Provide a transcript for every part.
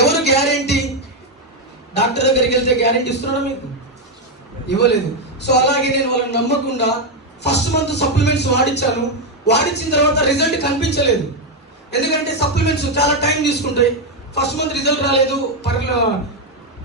ఎవరు guarantee? Doctor దగ్గరికి వెళ్తే గ్యారెంటీ ఇస్తున్నాడా మీకు? ఇవ్వలేదు. సో అలాగే నేను వాళ్ళని నమ్మకుండా ఫస్ట్ మంత్ సప్లిమెంట్స్ వాడించాను. వాడించిన తర్వాత రిజల్ట్ కనిపించలేదు. ఎందుకంటే సప్లిమెంట్స్ చాలా టైం తీసుకుంటాయి. ఫస్ట్ మంత్ రిజల్ట్ రాలేదు,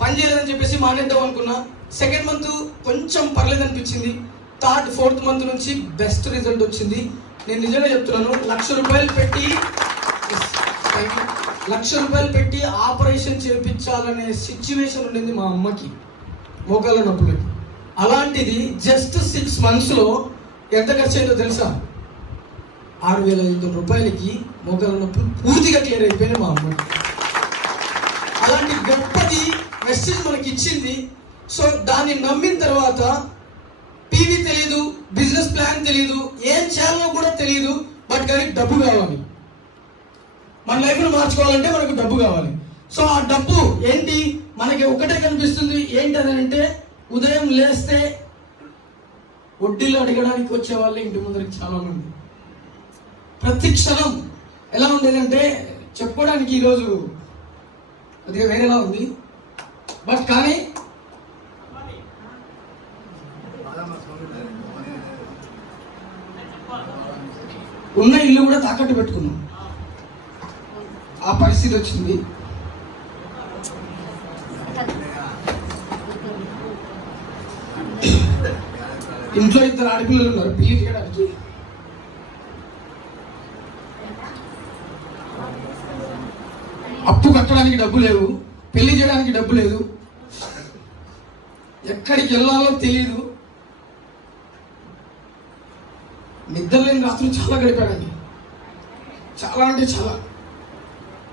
పని చేయలేదని చెప్పేసి మానేద్దాం అనుకున్నా. సెకండ్ మంత్ కొంచెం పర్లేదు అనిపించింది. థర్డ్, ఫోర్త్ మంత్ నుంచి బెస్ట్ రిజల్ట్ వచ్చింది. నేను నిజంగా చెప్తున్నాను, ₹1,00,000 పెట్టి ఆపరేషన్ చేయించాలనే సిచ్యువేషన్ ఉండింది మా అమ్మకి మోకాళ్ళ నొప్పులకి. అలాంటిది జస్ట్ 6 monthsలో ఎంత ఖర్చు అయిందో తెలుసా? ₹6,500 మోకాళ్ళ నొప్పులు పూర్తిగా క్లియర్ అయిపోయినాయి మా అమ్మకి. అలాంటి గొప్పది మెసేజ్ మనకి ఇచ్చింది. సో దాన్ని నమ్మిన తర్వాత టీవీ తెలియదు, బిజినెస్ ప్లాన్ తెలియదు, ఏం చేయాలో కూడా తెలియదు. బట్ కానీ డబ్బు కావాలి. మన లైఫ్ను మార్చుకోవాలంటే మనకు డబ్బు కావాలి. సో ఆ డబ్బు ఏంటి? మనకి ఒకటే కనిపిస్తుంది. ఏంటని అంటే, ఉదయం లేస్తే వడ్డీలు అడగడానికి వచ్చే వాళ్ళు ఇంటి ముందరికి చాలా మంది. ప్రతి క్షణం ఎలా ఉండేదంటే, చెప్పుకోవడానికి ఈరోజు అది వేరేలా ఉంది. బట్ కానీ ఉన్న ఇల్లు కూడా తాకట్టు పెట్టుకున్నాం. ఆ పరిస్థితి వచ్చింది. ఇంట్లో 2 ఆడపిల్లలు ఉన్నారు. పెళ్లి చేయడానికి అప్పు కట్టడానికి డబ్బు లేవు, పెళ్లి చేయడానికి డబ్బు లేదు, ఎక్కడికి వెళ్ళాలో తెలియదు. నిద్రలేని రాత్రులు చాలా గడిపాడండి. చాలా అంటే చాలా.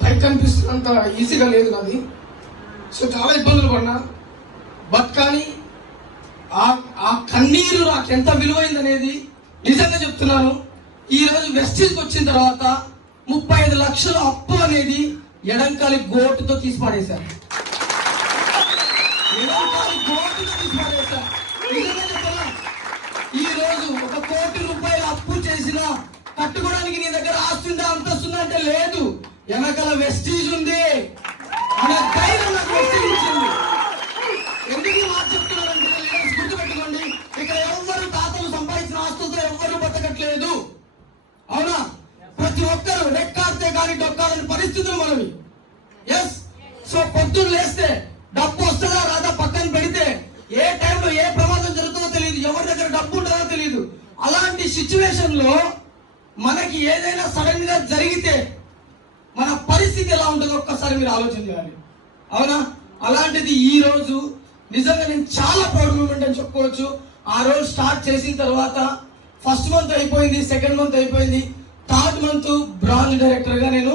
పైకి కనిపిస్తున్నంత ఈజీగా లేదు నాది. సో చాలా ఇబ్బందులు పడినా. బట్ కానీ ఆ కన్నీరు నాకు ఎంత విలువైంది అనేది నిజంగా చెప్తున్నాను. ఈరోజు వెస్టీజ్కి వచ్చిన తర్వాత 35 లక్షల అప్పు అనేది ఎడంకాలి గోటుతో తీసి పడేశారు. ఈ రోజు ₹1,00,00,000 అప్పు చేసినా కట్టుకోవడానికి నీ దగ్గర ఆస్తుందా, అంతస్తుందా అంటే లేదు. వెనకాల వెస్టీజ్ ఉంది అనే ధైర్యం నాకు వెస్టీజ్ ఇచ్చింది. ఎందుకు మాట చెప్తున్నారంటే, లేడీస్ గుర్తుపెట్టుకోండి, ఇక్కడ ఎవరు తాతలు సంపాదించిన ఆస్తులతో ఎవరు బతకట్లేదు. అవునా? ప్రతి ఒక్కరు రెక్కాడితే కానీ డొక్కాలని పరిస్థితులు మనవి. ఎస్. సో పొద్దున్న లేస్తే డబ్బు వస్తుందా రాదా పక్కన పెడితే ఏ టైంలో ఏ ప్రమాదం జరుగుతుందో తెలియదు, ఎవరి దగ్గర డబ్బు ఉంటుందో తెలియదు. అలాంటి సిచ్యువేషన్ లో మనకి ఏదైనా సడన్ గా జరిగితే మన పరిస్థితి ఎలా ఉంటుందో ఒక్కసారి మీరు ఆలోచన చేయాలి. అవునా? అలాంటిది ఈ రోజు నిజంగా నేను చాలా ప్రౌడ్ మూమెంట్ అని చెప్పుకోవచ్చు. ఆ రోజు స్టార్ట్ చేసిన తర్వాత ఫస్ట్ మంత్ అయిపోయింది, సెకండ్ మంత్ అయిపోయింది, థర్డ్ మంత్ బ్రాంచ్ డైరెక్టర్ గా నేను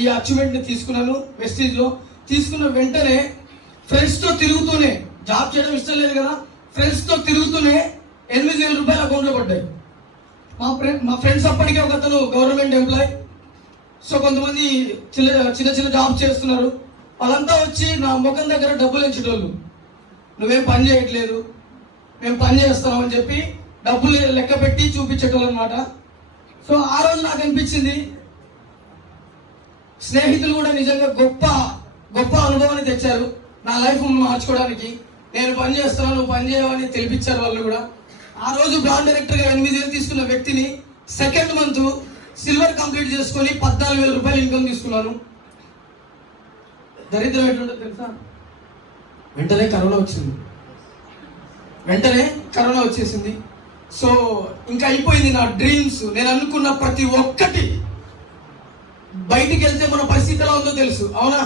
ఈ అచీవ్మెంట్ ని తీసుకున్నాను. వెస్టీజ్ లో తీసుకున్న వెంటనే ఫ్రెండ్స్ తో తిరుగుతూనే, జాబ్ చేయడం ఇష్టం లేదు కదా, ఫ్రెండ్స్ తో తిరుగుతూనే ₹8,000 అకౌంట్ లో పడ్డాయి. మా ఫ్రెండ్స్ అప్పటికే ఒక అతను గవర్నమెంట్ ఎంప్లాయ్. సో కొంతమంది చిన్న చిన్న జాబ్ చేస్తున్నారు. వాళ్ళంతా వచ్చి నా ముఖం దగ్గర డబ్బులు ఇచ్చేటోళ్ళు. నువ్వేం పని చేయట్లేదు, మేము పని చేస్తున్నాం అని చెప్పి డబ్బులు లెక్క పెట్టి చూపించేటోళ్ళు అనమాట. సో ఆ రోజు నాకు అనిపించింది, స్నేహితులు కూడా నిజంగా గొప్ప గొప్ప అనుభవాన్ని తెచ్చారు నా లైఫ్ మార్చుకోవడానికి. నేను పని చేస్తున్నాను, నువ్వు పని చేయవని తెలిపించారు వాళ్ళు కూడా. ఆ రోజు బ్రాండ్ డైరెక్టర్గా 8,000 తీసుకున్న వ్యక్తిని సెకండ్ మంత్ సిల్వర్ కంప్లీట్ చేసుకొని ₹14,000 ఇన్కమ్ తీసుకున్నాను. దరిద్రం ఎట్లుంటుందో తెలుసా? వెంటనే కరోనా వచ్చేసింది. సో ఇంకా అయిపోయింది నా డ్రీమ్స్. నేను అనుకున్న ప్రతి ఒక్కటి, బయటికి వెళ్తే మన పరిస్థితి ఎలా ఉందో తెలుసు, అవునా?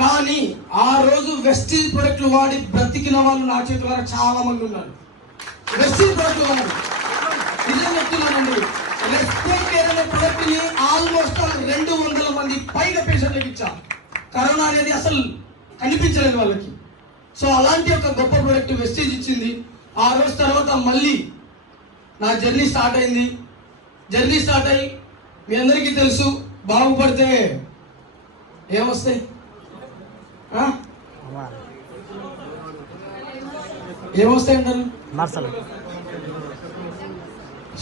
కానీ ఆ రోజు వెస్టీజ్ ప్రొడక్ట్లు వాడి బ్రతికిన వాళ్ళు నా చేతుల చాలా మంది ఉన్నారు. వెస్టీజ్ ప్రొడక్ట్లు వాడి నిజం చెప్తున్నానండి. రెస్పెక్ట్ అనే ప్రొడక్ట్ ని ఆల్మోస్ట్ 200 మంది పైగా పేషెంట్లకు ఇచ్చారు. కరోనా అనేది అసలు కనిపించలేదు వాళ్ళకి. సో అలాంటి ఒక గొప్ప ప్రొడక్ట్ వెస్టీజ్ ఇచ్చింది. ఆ రోజు తర్వాత మళ్ళీ నా జర్నీ స్టార్ట్ అయింది. జర్నీ స్టార్ట్ అయ్యి మీ అందరికీ తెలుసు, బాగుపడితే ఏమొస్తాయి? ఏమొస్తాయి అంటారు?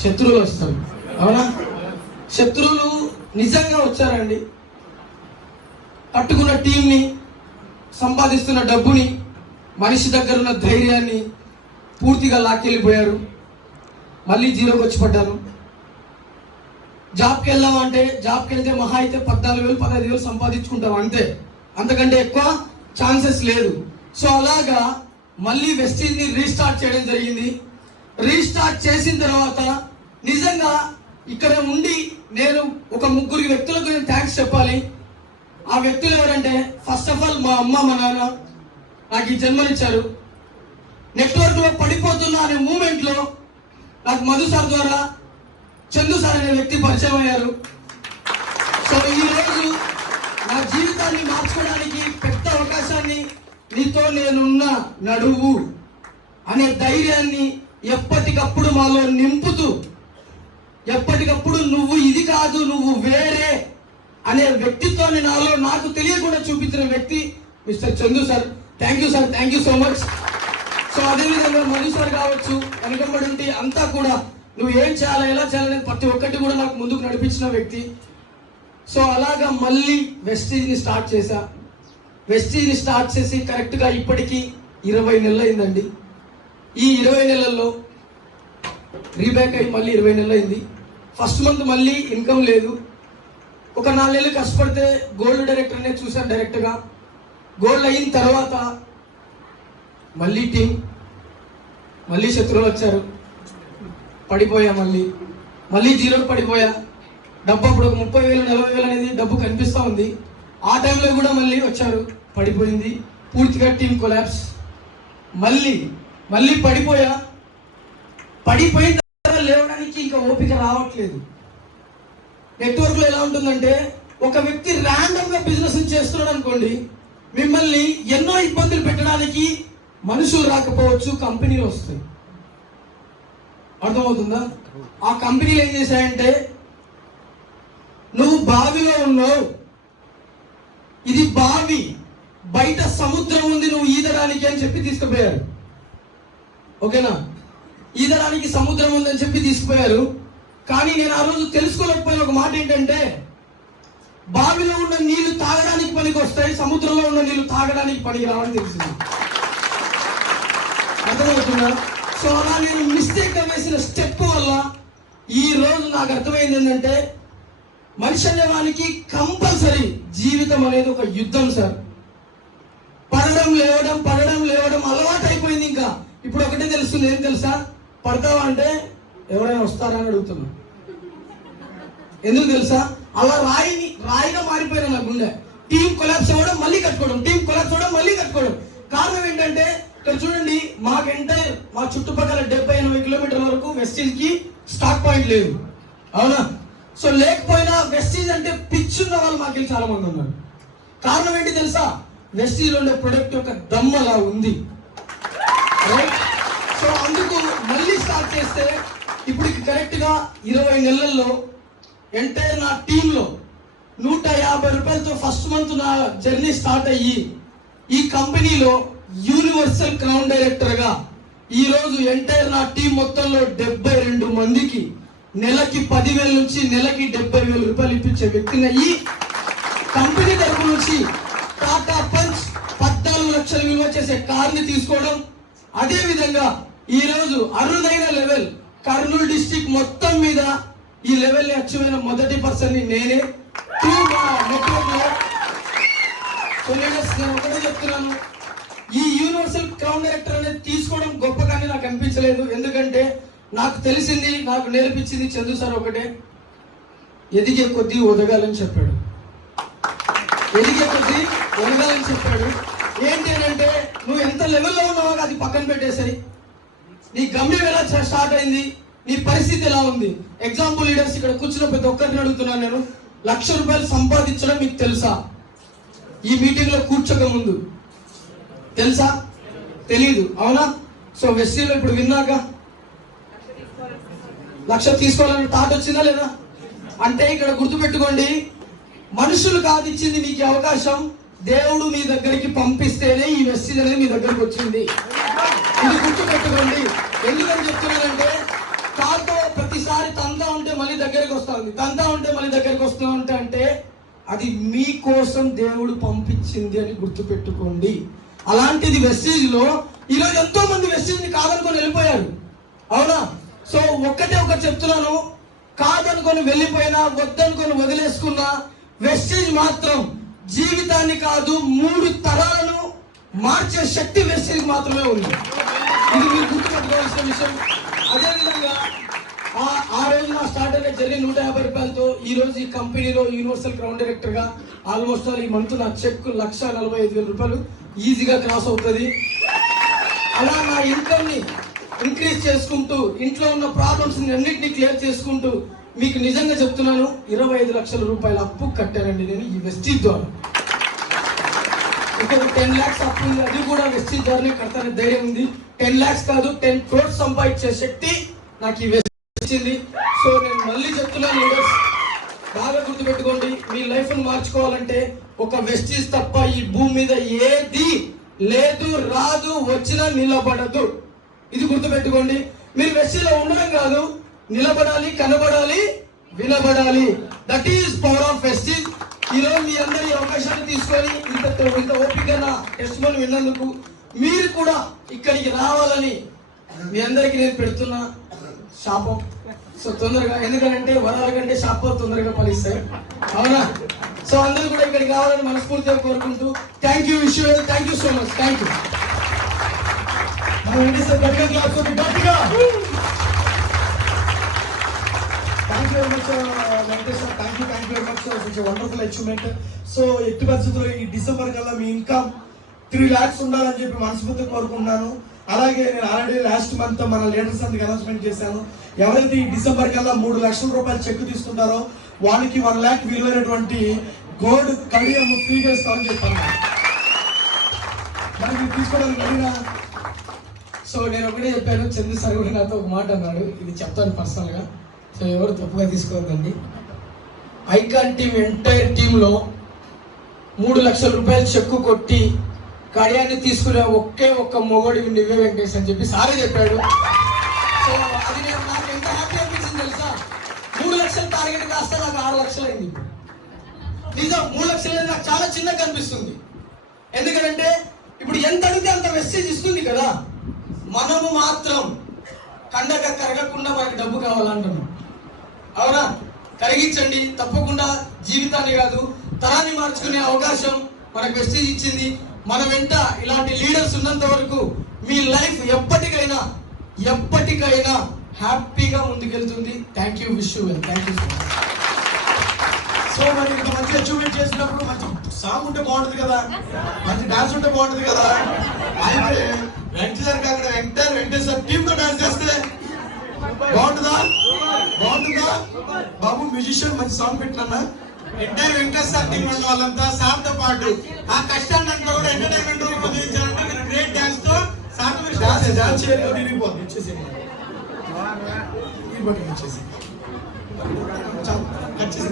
శత్రువులు వస్తారు. అవునా? శత్రువులు నిజంగా వచ్చారండి. కట్టుకున్న టీంని, సంపాదిస్తున్న డబ్బుని, మనిషి దగ్గర ఉన్న ధైర్యాన్ని పూర్తిగా లాక్కెళ్ళిపోయారు. మళ్ళీ జీరోకి వచ్చి పడ్డాను. జాబ్కి వెళ్తే మహా అయితే 14,000 15,000 సంపాదించుకుంటాం అంతే, అంతకంటే ఎక్కువ ఛాన్సెస్ లేదు. సో అలాగా మళ్ళీ వెస్టీజ్ని రీస్టార్ట్ చేయడం జరిగింది. రీస్టార్ట్ చేసిన తర్వాత నిజంగా ఇక్కడ ఉండి నేను ఒక 3 వ్యక్తులకు నేను థ్యాంక్స్ చెప్పాలి. ఆ వ్యక్తులు ఎవరంటే, ఫస్ట్ ఆఫ్ ఆల్ మా అమ్మ మా నాన్న నాకు ఈ జన్మనిచ్చారు. నెట్వర్క్లో పడిపోతున్నా అనే మూమెంట్లో నాకు మధు సార్ ద్వారా చందు సార్ అనే వ్యక్తి పరిచయం అయ్యారు. సో ఈరోజు నా జీవితాన్ని మార్చుకోవడానికి పెద్ద అవకాశాన్ని, నీతో నేనున్న నడువు అనే ధైర్యాన్ని ఎప్పటికప్పుడు మాలో నింపుతూ, ఎప్పటికప్పుడు నువ్వు ఇది కాదు నువ్వు వేరే అనే వ్యక్తిత్వాన్ని నాలో నాకు తెలియకుండా చూపించిన వ్యక్తి mister Chandu sir. Thank you sir, thank you so much. So అదేవిధంగా మధు సార్ కావచ్చు, వెనకబడి ఉంటే అంతా కూడా నువ్వు ఏం చేయాలా ఎలా చేయాలని ప్రతి ఒక్కటి కూడా నాకు ముందుకు నడిపించిన వ్యక్తి. సో అలాగా మళ్ళీ వెస్టీజ్ని స్టార్ట్ చేశా. వెస్టీజ్ని స్టార్ట్ చేసి కరెక్ట్గా ఇప్పటికీ 20 నెలలు అయిందండి. ఈ 20 నెలల్లో రీబ్యాక్ అయ్యి మళ్ళీ 20 నెలలు అయింది. ఫస్ట్ మంత్ మళ్ళీ ఇన్కమ్ లేదు. ఒక 4 నెలలు కష్టపడితే గోల్డ్ డైరెక్టర్నే చూశాను డైరెక్ట్గా. గోల్డ్ అయిన తర్వాత మళ్ళీ టీం, మళ్ళీ శత్రువులు వచ్చారు, పడిపోయా. మళ్ళీ జీరోకి పడిపోయా. డబ్బు అప్పుడు ఒక 30,000 40,000 అనేది డబ్బు కనిపిస్తూ ఉంది. ఆ టైంలో కూడా మళ్ళీ వచ్చారు, పడిపోయింది. పూర్తిగా టీం కొలాప్స్. మళ్ళీ పడిపోయిన తర్వాత లేవడానికి ఇంకా ఓపిక రావట్లేదు. నెట్వర్క్లో ఎలా ఉంటుందంటే, ఒక వ్యక్తి ర్యాండమ్గా బిజినెస్ చేస్తున్నాడు అనుకోండి, మిమ్మల్ని ఎన్నో ఇబ్బందులు పెట్టడానికి మనుషులు రాకపోవచ్చు, కంపెనీలు వస్తాయి. అర్థమవుతుందా? ఆ కంపెనీలు ఏం చేశాయంటే, నువ్వు బావిలో ఉన్నావు, ఇది బావి, బయట సముద్రం ఉంది, నువ్వు ఈదడానికి అని చెప్పి తీసుకుపోయారు. ఓకేనా? ఈదడానికి సముద్రం ఉందని చెప్పి తీసుకుపోయారు. కానీ నేను ఆ రోజు తెలుసుకోలేకపోయిన ఒక మాట ఏంటంటే, బావిలో ఉన్న నీళ్లు తాగడానికి పనికి వస్తాయి, సముద్రంలో ఉన్న నీళ్లు తాగడానికి పనికి రావని తెలిసింది. అర్థమవుతుందా? సో అలా నేను మిస్టేక్ వేసిన స్టెప్ వల్ల ఈ రోజు నాకు అర్థమైంది ఏంటంటే, మనిషి అనేవానికి కంపల్సరీ జీవితం అనేది ఒక యుద్ధం సార్. పడడం లేవడం అలవాటు అయిపోయింది. ఇంకా ఇప్పుడు ఒకటే తెలుస్తుంది, ఏం తెలుసా? పడతావా అంటే ఎవరైనా వస్తారా అని అడుగుతున్నా. ఎందుకు తెలుసా? అలా రాయిగా మారిపోయిన నా గుండె. టీం కొలాప్స్ అవ్వడం మళ్ళీ కట్టుకోవడం. కారణం ఏంటంటే, ఇక్కడ చూడండి, మా చుట్టుపక్కల 70-80 కిలోమీటర్ల వరకు వెస్టీజ్ కి స్టాక్ పాయింట్ లేదు. అవునా? సో లేకపోయినా వెస్టీజ్ అంటే పిచ్చున్న వాళ్ళు మాకు చాలా మంది ఉన్నారు. కారణం ఏంటి తెలుసా? వెస్టీజ్ ఉండే ప్రొడక్ట్ యొక్క దమ్మలా ఉంది. సో అందుకు మళ్ళీ స్టార్ట్ చేస్తే ఇప్పుడు కరెక్ట్ గా 20 నెలల్లో ఎంటైర్ నా టీంలో 150 రూపాయలతో ఫస్ట్ మంత్ నా జర్నీ స్టార్ట్ అయ్యి ఈ కంపెనీలో యూనివర్సల్ క్రౌన్ డైరెక్టర్ గా ఈ రోజు ఎంటైర్ నా టీం మొత్తంలో 72 మందికి నెలకి 10,000 నుంచి నెలకి 70,000 రూపాయలు ఇప్పించే వ్యక్తిని ఈ కంపెనీ తరపు నుంచి టాటా పంచ్ 14 లక్షలు విలువ చేసే కార్ని తీసుకోవడం. అదే విధంగా ఈ రోజు అరుదైన లెవెల్ కర్నూలు డిస్ట్రిక్ట్ మొత్తం మీద ఈ లెవెల్ ని అచీవ్ అయిన మొదటి పర్సన్ ని నేనే. నేను ఒకటే చెప్తున్నాను, ఈ యూనివర్సల్ క్రౌన్ డైరెక్టర్ అనేది తీసుకోవడం గొప్పగానే నాకు అనిపించలేదు. ఎందుకంటే నాకు తెలిసింది, నాకు నేర్పించింది చందు సార్ ఒకటే, ఎదిగే కొద్దీ ఒదగాలని చెప్పాడు. ఏంటి అంటే, నువ్వు ఎంత లెవెల్లో ఉన్నావో అది పక్కన పెట్టేసాయి. నీ గమ్యం ఎలా స్టార్ట్ అయింది, నీ పరిస్థితి ఎలా ఉంది. ఎగ్జాంపుల్ లీడర్స్ ఇక్కడ కూర్చున్న ప్రతి ఒక్కరిని అడుగుతున్నాను నేను, 1,00,000 రూపాయలు సంపాదించడం మీకు తెలుసా? ఈ మీటింగ్ లో కూర్చోక ముందు తెలుసా? తెలీదు. అవునా? సో వెస్టీలో ఇప్పుడు విన్నాక 1,00,000 తీసుకోవాలని థాట్ వచ్చిందా లేదా? అంటే ఇక్కడ గుర్తుపెట్టుకోండి, మనుషులు కాదు ఇచ్చింది మీకు అవకాశం, దేవుడు మీ దగ్గరికి పంపిస్తేనే ఈ వెస్టీజ్ అనేది మీ దగ్గరికి వచ్చింది. ఇది గుర్తుపెట్టుకోండి. ఎందుకని చెప్తున్నానంటే, కాతో ప్రతిసారి తంతా ఉంటే మళ్ళీ దగ్గరికి వస్తా ఉంది, తంతా ఉంటే మళ్ళీ దగ్గరికి వస్తూ ఉంటే అంటే అది మీకోసం దేవుడు పంపించింది అని గుర్తుపెట్టుకోండి. అలాంటిది వెస్టీజ్ లో ఈరోజు ఎంతో మంది వెస్టీజ్ ని కాదనుకొని వెళ్ళిపోయారు, అవునా? సో ఒకటి చెప్తున్నాను, కాదనుకొని వెళ్ళిపోయినా, వద్దనుకొని వదిలేసుకున్నా, వెస్టీజ్ మాత్రం జీవితాన్ని కాదు 3 తరాలను మార్చే శక్తి వెస్టీజ్ మాత్రమే ఉంది. ఇది మీరు గుర్తుపెట్టుకోవాల్సిన విషయం. అదేవిధంగా ఆ రోజు నా స్టార్ట్ అయిన జరిగిన 150 రూపాయలతో ఈ రోజు ఈ కంపెనీలో యూనివర్సల్ గ్రౌండ్ డైరెక్టర్ గా ఆల్మోస్ట్ ఈ మంత్ నా చెక్ 1,45,000 రూపాయలు ఈజీగా క్రాస్ అవుతుంది. అలా నా ఇన్కమ్ ని ఇంక్రీజ్ చేసుకుంటూ, ఇంట్లో ఉన్న ప్రాబ్లమ్స్ అన్నింటినీ క్లియర్ చేసుకుంటూ, మీకు నిజంగా చెప్తున్నాను, 25 లక్షల రూపాయల అప్పు కట్టానండి నేను ఈ వెస్టీజ్ ద్వారా. ఇంకొక 10 lakhs అప్పు ఉంది, అది కూడా వెస్టీజ్ ద్వారానే కడతానే ధైర్యం ఉంది. 10 lakhs కాదు 10 crores సంపాదించే శక్తి నాకు ఈ వెస్టీజ్ ఇచ్చింది. సో నేను మళ్ళీ చెప్తున్నాను, లీడర్స్ బాగా గుర్తుపెట్టుకోండి, మీ లైఫ్ ను మార్చుకోవాలంటే ఒక వెస్టీజ్ తప్ప ఈ భూమి మీద ఏది లేదు, రాదు, వచ్చినా నిలబడదు. ఇది గుర్తుపెట్టుకోండి. మీరు వెస్టీజ్ లో ఉండడం కాదు, నిలబడాలి, కనబడాలి, వినబడాలి. That is power of Vestige. ఈరోజు మీ అందరి అవకాశాన్ని తీసుకొని ఇంత ఓపిక నా టెస్టిమోనీ విన్నందుకు, మీరు కూడా ఇక్కడికి రావాలని మీ అందరికి నేను పెడుతున్న శాపం. సో తొందరగా, ఎందుకంటే వరాల కంటే శాపాలు తొందరగా ఫలిస్తాయి, అవునా? సో అందరూ కూడా ఇక్కడికి రావాలని మనస్ఫూర్తిగా కోరుకుంటూ, thank you Vishwavel, thank you so much, thank you. Thank you very much, Venkatesh sir. Thank you very much, sir. Such a wonderful achievement. So, ఎట్టి పరిస్థితుల్లో ఈ డిసెంబర్ కల్లా మీ ఇన్కమ్ 3 lakhs ఉండాలని చెప్పి మనస్ఫూర్తిగా కోరుకుంటున్నాను. అలాగే నేను ఆల్రెడీ లాస్ట్ మంత్ మన లీడర్స్ అందరికి అనౌన్స్మెంట్ చేశాను. ఎవరైతే ఈ డిసెంబర్ కల్లా 3 లక్షల రూపాయలు చెక్ తీసుకుంటారో వాళ్ళకి 1 lakh విలువైనటువంటి గోల్డ్ కడియం ఫ్రీగా ఇస్తామని చెప్పాను. మరి మీరు తీసుకోవడానికి వెళ్ళినా. సో నేను ఒకటే చెప్పాను, చంద్ర సార్ కూడా నాతో ఒక మాట అన్నాడు, ఇది చెప్తాను పర్సనల్ గా, సో ఎవరు తప్పుగా తీసుకోవద్దండి. ఐకాన్ టీం ఎంటైర్ టీంలో 3 లక్షల రూపాయలు చెక్కు కొట్టి కడియాన్ని తీసుకునే ఒక్క మొగోడివి నువ్వే వెంకటేష్ అని చెప్పి సారే చెప్పాడు. సో అది నాకు ఎంత హ్యాపీ అనిపించింది తెలుసా? 3 లక్షల టార్గెట్ కాస్త నాకు 6 లక్షలు అయింది. నిజం, 3 లక్షలు నాకు చాలా చిన్నగా కనిపిస్తుంది. ఎందుకంటే ఇప్పుడు ఎంత అడిగితే అంత మెసేజ్ ఇస్తుంది కదా. మనము మాత్రం కండగా కరగకుండా మనకి డబ్బు కావాలంటున్నాం, అవునా? కరిగించండి, తప్పకుండా జీవితాన్ని కాదు తరాన్ని మార్చుకునే అవకాశం మనకు వెస్టీజ్ ఇచ్చింది. మన వెంట ఇలాంటి లీడర్స్ ఉన్నంత వరకు మీ లైఫ్ ఎప్పటికైనా హ్యాపీగా ముందుకెళ్తుంది. Thank you, wish you well, thank you so much. So మరి ఇంత మంచి అచీవ్మెంట్ చేసినప్పుడు మంచి సాంగ్ ఉంటే బాగుంటుంది కదా, మంచి డాన్స్ ఉంటే బాగుంటుంది కదా. అయితే వెంకటేశ్వర కాకుండా వెంకటేశ్వర టీమ్ తో డాన్స్ చేస్తే బాగుంటుందా? బాబు మ్యూజిషియన్ మంచి సాంగ్ పెట్టినా ఎంటైర్ వెంకటేశ్వర టీం ఉన్న వాళ్ళంతా సార్ తో పాటు ఆ కష్టాన్ని అంతా కూడా ఎంటర్టైన్మెంట్ రూపంలో చూపించాలంటే మీరు గ్రేట్ డాన్స్ తో సార్ తో డాన్స్ చేయాలి. ఇచ్చేసి కట్ చేసి